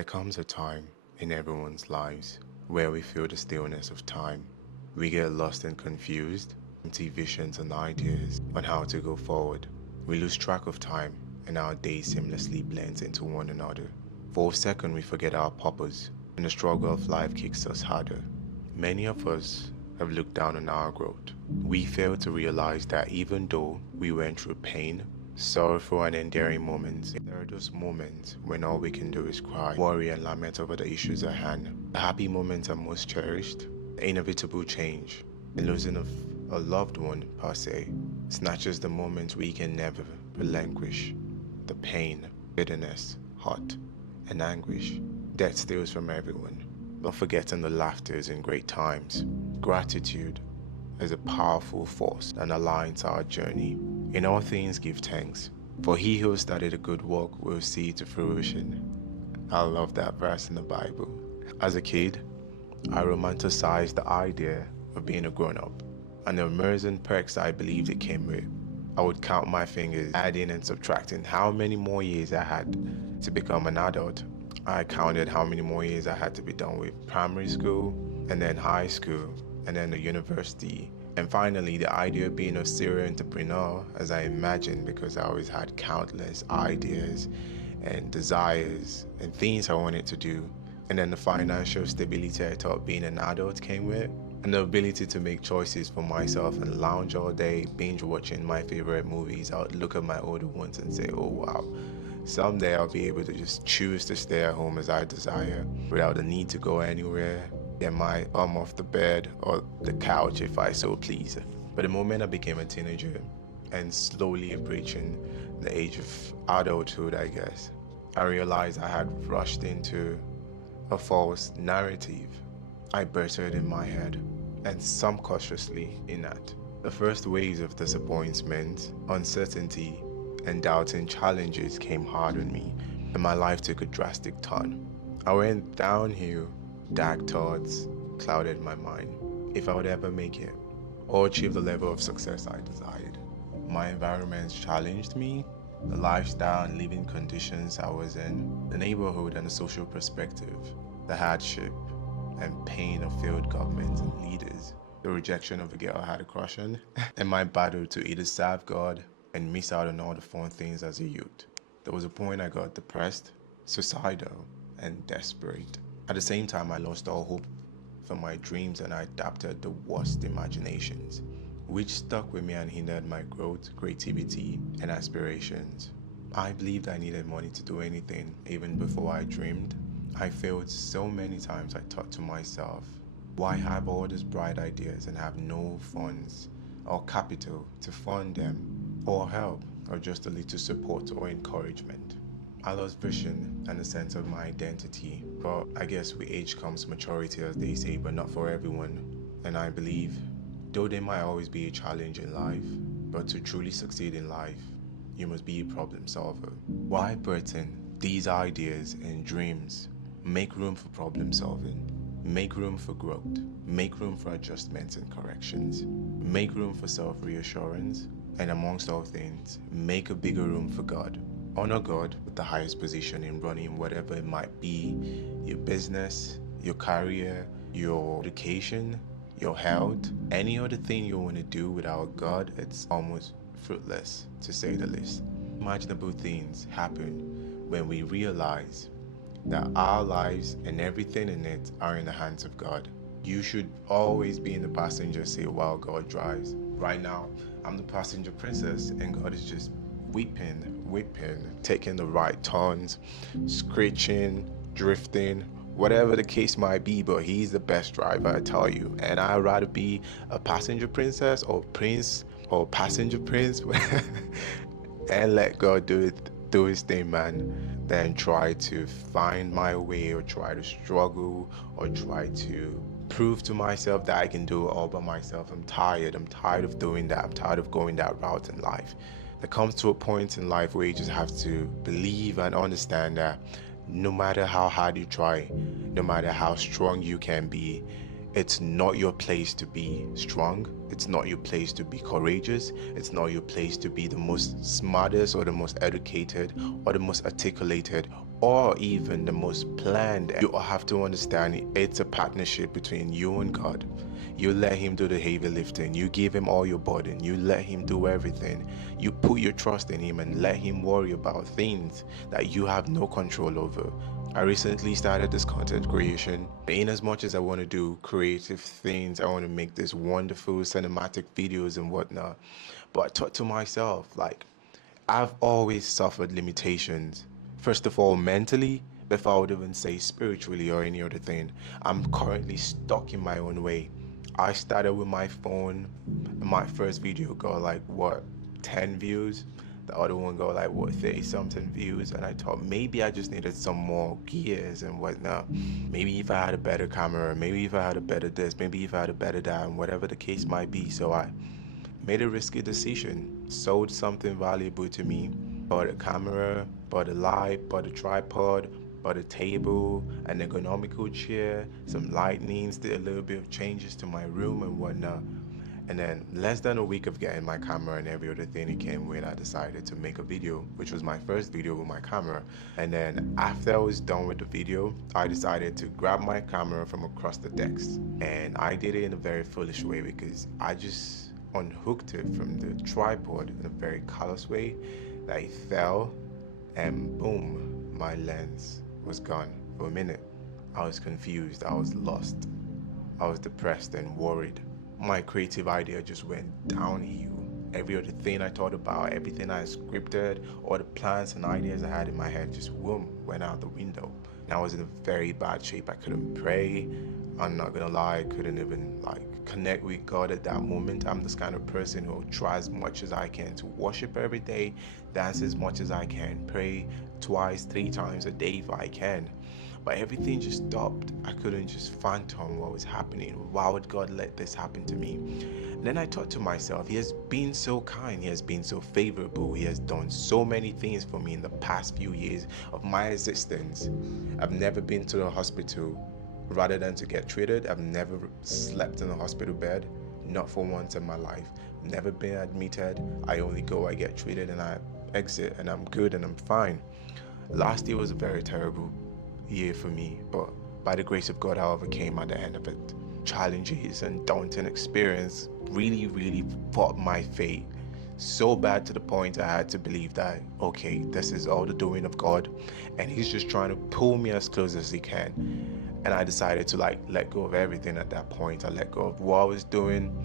There comes a time in everyone's lives where we feel the stillness of time. We get lost and confused, empty visions and ideas on how to go forward. We lose track of time and our days seamlessly blend into one another. For a second we forget our purpose and the struggle of life kicks us harder. Many of us have looked down on our growth. We fail to realize that even though we went through pain, sorrowful and endearing moments, there are those moments when all we can do is cry, worry and lament over the issues at hand. The happy moments are most cherished, the inevitable change, the losing of a loved one per se, snatches the moments we can never relinquish. The pain, bitterness, hurt, and anguish that steals from everyone, not forgetting the laughters in great times. Gratitude is a powerful force that aligns our journey. In all things give thanks, for he who started a good work will see it to fruition. I love that verse in the Bible. As a kid, I romanticized the idea of being a grown-up and the amazing perks I believed it came with. I would count my fingers, adding and subtracting how many more years I had to become an adult. I counted how many more years I had to be done with primary school, and then high school, and then the university. And finally, the idea of being a serial entrepreneur, as I imagined, because I always had countless ideas and desires and things I wanted to do. And then the financial stability I thought being an adult came with, and the ability to make choices for myself and lounge all day, binge watching my favorite movies. I would look at my older ones and say, oh wow, someday I'll be able to just choose to stay at home as I desire without the need to go anywhere, get my arm off the bed or the couch if I so please. But the moment I became a teenager and slowly approaching the age of adulthood, I guess, I realized I had rushed into a false narrative. I buttered in my head and subconsciously in that. The first waves of disappointment, uncertainty, and doubting challenges came hard on me, and my life took a drastic turn. I went downhill, dark thoughts clouded my mind. If I would ever make it or achieve the level of success I desired, my environments challenged me, the lifestyle and living conditions I was in, the neighborhood and the social perspective, the hardship and pain of failed governments and leaders, the rejection of a girl I had a crush on, and my battle to either serve God and miss out on all the fun things as a youth. There was a point I got depressed, suicidal, and desperate. At the same time, I lost all hope for my dreams and I adopted the worst imaginations, which stuck with me and hindered my growth, creativity, and aspirations. I believed I needed money to do anything, even before I dreamed. I failed so many times I thought to myself, why have all these bright ideas and have no funds or capital to fund them, or help, or just a little support or encouragement? I lost vision and a sense of my identity, but I guess with age comes maturity, as they say, but not for everyone. And I believe, though there might always be a challenge in life, but to truly succeed in life, you must be a problem solver. Why burden these ideas and dreams? Make room for problem solving. Make room for growth. Make room for adjustments and corrections. Make room for self-reassurance. And amongst all things, make a bigger room for God. Honor God with the highest position in running whatever it might be, your business, your career, your education, your health, any other thing you want to do without God, it's almost fruitless, to say the least. Imaginable things happen when we realize that our lives and everything in it are in the hands of God. You should always be in the passenger seat while God drives. Right now, I'm the passenger princess and God is just whipping, taking the right turns, screeching, drifting, whatever the case might be, but he's the best driver, I tell you. And I'd rather be a passenger princess or prince or passenger prince and let God do his thing, man, than try to find my way or try to struggle or try to prove to myself that I can do it all by myself. I'm tired of doing that. I'm tired of going that route in life. There comes to a point in life where you just have to believe and understand that no matter how hard you try, no matter how strong you can be, it's not your place to be strong. It's not your place to be courageous. It's not your place to be the most smartest or the most educated or the most articulated or even the most planned. You have to understand it's a partnership between you and God. You let him do the heavy lifting. You give him all your burden. You let him do everything. You put your trust in him and let him worry about things that you have no control over. I recently started this content creation. In as much as I want to do creative things, I want to make this wonderful cinematic videos and whatnot. But I thought to myself, like, I've always suffered limitations. First of all, mentally, before I would even say spiritually or any other thing. I'm currently stuck in my own way. I started with my phone, and my first video got like what, 10 views? The other one got like what, 30 something views, and I thought maybe I just needed some more gears and whatnot. Maybe if I had a better camera, maybe if I had a better this, maybe if I had a better that, and whatever the case might be. So I made a risky decision, sold something valuable to me, bought a camera, bought a light, bought a tripod, bought a table, an ergonomical chair, some lightnings, did a little bit of changes to my room and whatnot. And then less than a week of getting my camera and every other thing it came with, I decided to make a video, which was my first video with my camera. And then after I was done with the video, I decided to grab my camera from across the decks. And I did it in a very foolish way because I just unhooked it from the tripod in a very callous way that it fell, and boom, my lens was gone. For a minute, I was confused, I was lost, I was depressed and worried. My creative idea just went downhill. Every other thing I thought about, everything I scripted, all the plans and ideas I had in my head just went out the window. And I was in a very bad shape. I couldn't pray. I'm not gonna lie, I couldn't even connect with God at that moment. I'm this kind of person who try as much as I can to worship every day, dance as much as I can, pray twice, 3 times a day if I can. But everything just stopped. I couldn't just fathom what was happening. Why would God let this happen to me? And then I thought to myself, he has been so kind, he has been so favorable, he has done so many things for me in the past few years of my existence. I've never been to the hospital rather than to get treated. I've never slept in a hospital bed, not for once in my life. Never been admitted. I only go, I get treated, and I exit, and I'm good and I'm fine. Last year was a very terrible year for me, but by the grace of God, I overcame at the end of it. Challenges and daunting experience really fought my fate so bad to the point I had to believe that, okay, this is all the doing of God, and he's just trying to pull me as close as he can. And I decided to let go of everything at that point. I let go of what I was doing.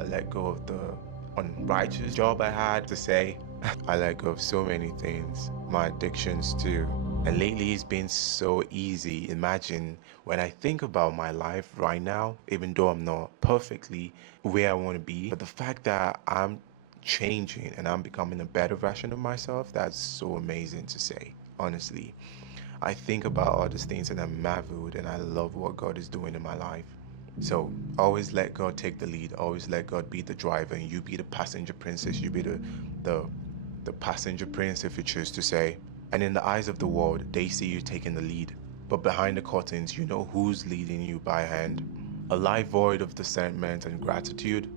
I let go of the unrighteous job I had to say. I let go of so many things, my addictions too. And lately it's been so easy. Imagine when I think about my life right now, even though I'm not perfectly where I want to be, but the fact that I'm changing and I'm becoming a better version of myself, that's so amazing to say, honestly. I think about all these things and I'm marveled, and I love what God is doing in my life. So always let God take the lead. Always let God be the driver, and you be the passenger princess. You be the passenger prince, if you choose to say. And in the eyes of the world, they see you taking the lead. But behind the curtains, you know who's leading you by hand. A life void of discernment and gratitude.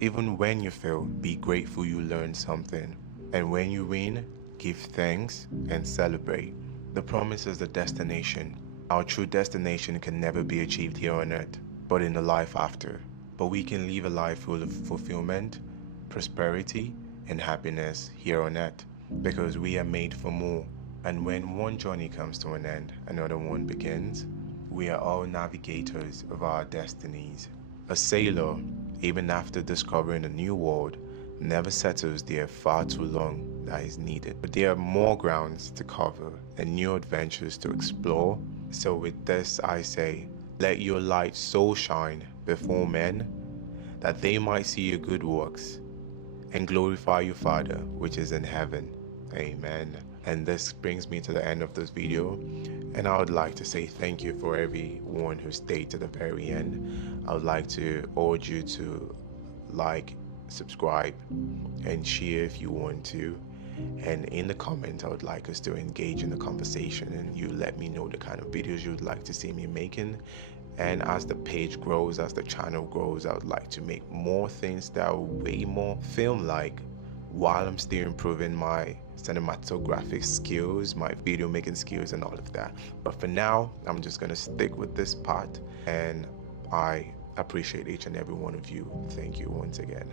Even when you fail, be grateful you learned something. And when you win, give thanks and celebrate. The promise is the destination. Our true destination can never be achieved here on earth, but in the life after. But we can live a life full of fulfillment, prosperity, and happiness here on earth, because we are made for more. And when one journey comes to an end, another one begins. We are all navigators of our destinies. A sailor, even after discovering a new world, never settles there far too long that is needed. But there are more grounds to cover and new adventures to explore. So with this I say, let your light so shine before men that they might see your good works and glorify your Father which is in heaven. Amen. And this brings me to the end of this video, and I would like to say thank you for everyone who stayed to the very end. I would like to urge you to like, subscribe, and share if you want to. And in the comments, I would like us to engage in the conversation, and you let me know the kind of videos you would like to see me making. And as the page grows, as the channel grows, I would like to make more things that are way more film-like, while I'm still improving my cinematographic skills, my video making skills, and all of that. But for now, I'm just gonna stick with this part, and I appreciate each and every one of you. Thank you once again.